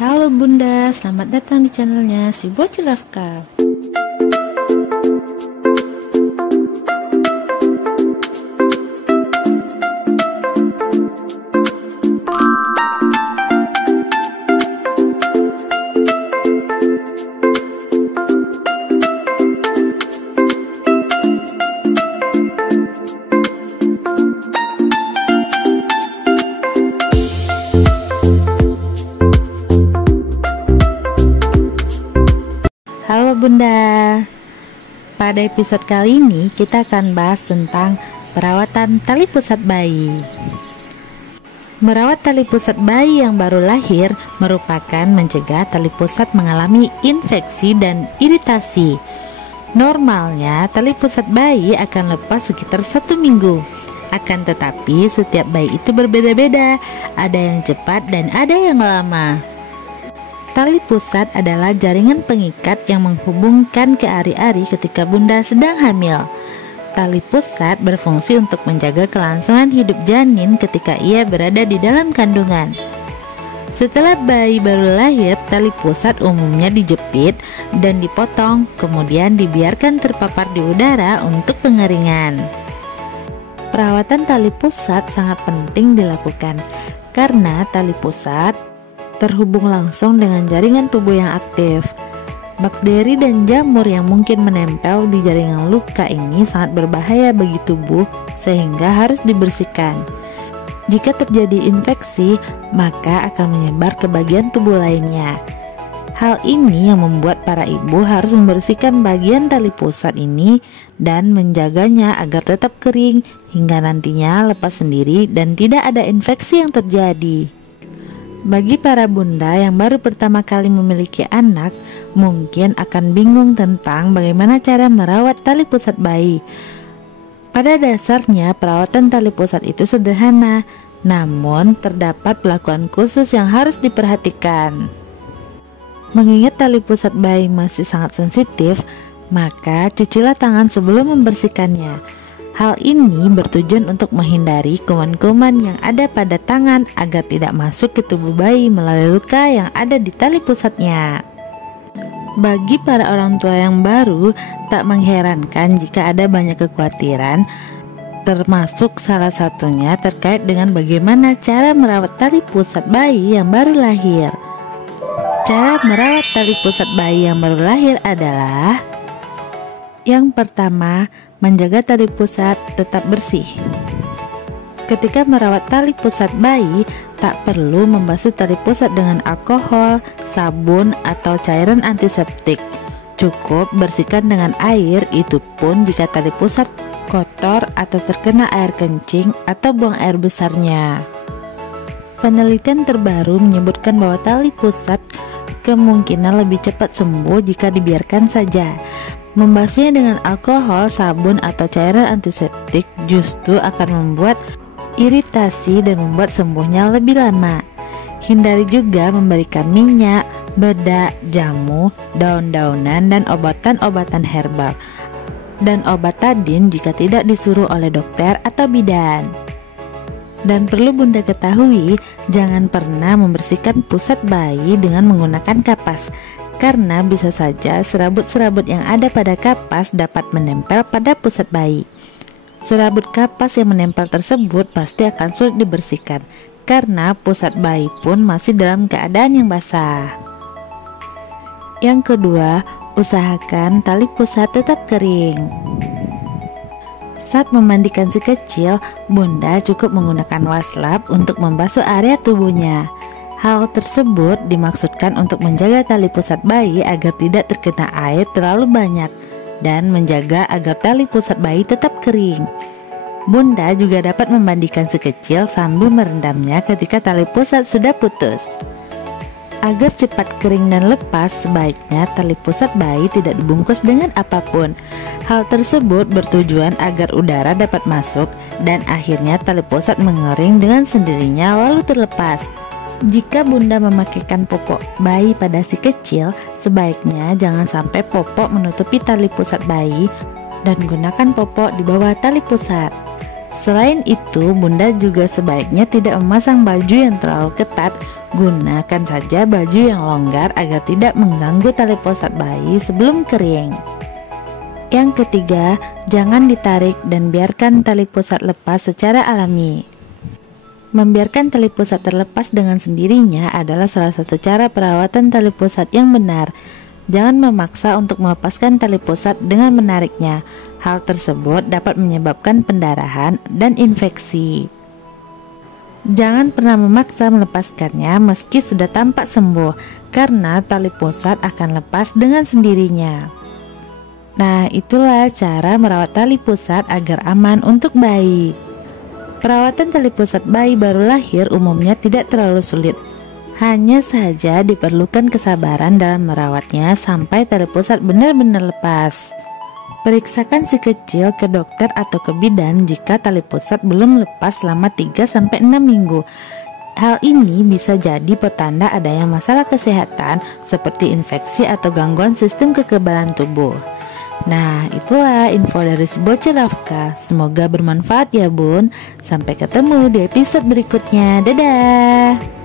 Halo Bunda, selamat datang di channelnya si Bocil Rafka. Halo Bunda, pada episode kali ini kita akan bahas tentang perawatan tali pusat bayi. Merawat tali pusat bayi yang baru lahir merupakan mencegah tali pusat mengalami infeksi dan iritasi. Normalnya tali pusat bayi akan lepas sekitar 1 minggu. Akan tetapi setiap bayi itu berbeda-beda, ada yang cepat dan ada yang lama. Tali pusat adalah jaringan pengikat yang menghubungkan ke ari-ari ketika Bunda sedang hamil. Tali pusat berfungsi untuk menjaga kelangsungan hidup janin ketika ia berada di dalam kandungan. Setelah bayi baru lahir, tali pusat umumnya dijepit dan dipotong, kemudian dibiarkan terpapar di udara untuk pengeringan. Perawatan tali pusat sangat penting dilakukan karena tali pusat terhubung langsung dengan jaringan tubuh yang aktif. Bakteri dan jamur yang mungkin menempel di jaringan luka ini sangat berbahaya bagi tubuh sehingga harus dibersihkan. Jika terjadi infeksi, maka akan menyebar ke bagian tubuh lainnya. Hal ini yang membuat para ibu harus membersihkan bagian tali pusat ini dan menjaganya agar tetap kering hingga nantinya lepas sendiri dan tidak ada infeksi yang terjadi. Bagi para bunda yang baru pertama kali memiliki anak, mungkin akan bingung tentang bagaimana cara merawat tali pusat bayi. Pada dasarnya, perawatan tali pusat itu sederhana, namun terdapat pelakuan khusus yang harus diperhatikan. Mengingat tali pusat bayi masih sangat sensitif, maka cucilah tangan sebelum membersihkannya. Hal ini bertujuan untuk menghindari kuman-kuman yang ada pada tangan agar tidak masuk ke tubuh bayi melalui luka yang ada di tali pusatnya. Bagi para orang tua yang baru, tak mengherankan jika ada banyak kekhawatiran, termasuk salah satunya terkait dengan bagaimana cara merawat tali pusat bayi yang baru lahir. Cara merawat tali pusat bayi yang baru lahir adalah: yang pertama, menjaga tali pusat tetap bersih. Ketika merawat tali pusat bayi, tak perlu membasuh tali pusat dengan alkohol, sabun, atau cairan antiseptik. Cukup bersihkan dengan air, itu pun jika tali pusat kotor atau terkena air kencing atau buang air besarnya. Penelitian terbaru menyebutkan bahwa tali pusat kemungkinan lebih cepat sembuh jika dibiarkan saja. Membasuhnya dengan alkohol, sabun, atau cairan antiseptik justru akan membuat iritasi dan membuat sembuhnya lebih lama. Hindari juga memberikan minyak, bedak, jamu, daun-daunan, dan obatan-obatan herbal, dan obat tadin jika tidak disuruh oleh dokter atau bidan. Dan perlu Bunda ketahui, jangan pernah membersihkan pusat bayi dengan menggunakan kapas, karena bisa saja serabut-serabut yang ada pada kapas dapat menempel pada pusat bayi. Serabut kapas yang menempel tersebut pasti akan sulit dibersihkan, karena pusat bayi pun masih dalam keadaan yang basah. Yang kedua, usahakan tali pusat tetap kering. Saat memandikan si kecil, Bunda cukup menggunakan wastafel untuk membasuh area tubuhnya. Hal tersebut dimaksudkan untuk menjaga tali pusat bayi agar tidak terkena air terlalu banyak dan menjaga agar tali pusat bayi tetap kering. Bunda juga dapat memandikan si kecil sambil merendamnya ketika tali pusat sudah putus. Agar cepat kering dan lepas, sebaiknya tali pusat bayi tidak dibungkus dengan apapun. Hal tersebut bertujuan agar udara dapat masuk dan akhirnya tali pusat mengering dengan sendirinya lalu terlepas. Jika Bunda memakaikan popok bayi pada si kecil, sebaiknya jangan sampai popok menutupi tali pusat bayi dan gunakan popok di bawah tali pusat. Selain itu, Bunda juga sebaiknya tidak memasang baju yang terlalu ketat Gunakan saja baju yang longgar agar tidak mengganggu tali pusat bayi sebelum kering. Yang ketiga, jangan ditarik dan biarkan tali pusat lepas secara alami. Membiarkan tali pusat terlepas dengan sendirinya adalah salah satu cara perawatan tali pusat yang benar. Jangan memaksa untuk melepaskan tali pusat dengan menariknya. Hal tersebut dapat menyebabkan pendarahan dan infeksi. Jangan pernah memaksa melepaskannya meski sudah tampak sembuh, karena tali pusat akan lepas dengan sendirinya. Nah, itulah cara merawat tali pusat agar aman untuk bayi. Perawatan tali pusat bayi baru lahir umumnya tidak terlalu sulit. Hanya saja diperlukan kesabaran dalam merawatnya sampai tali pusat benar-benar lepas. Periksakan si kecil ke dokter atau ke bidan jika tali pusat belum lepas selama 3-6 minggu. Hal ini bisa jadi pertanda adanya masalah kesehatan seperti infeksi atau gangguan sistem kekebalan tubuh. Nah, itulah info dari si bocil Rafka. Semoga bermanfaat ya bun. Sampai ketemu di episode berikutnya. Dadah.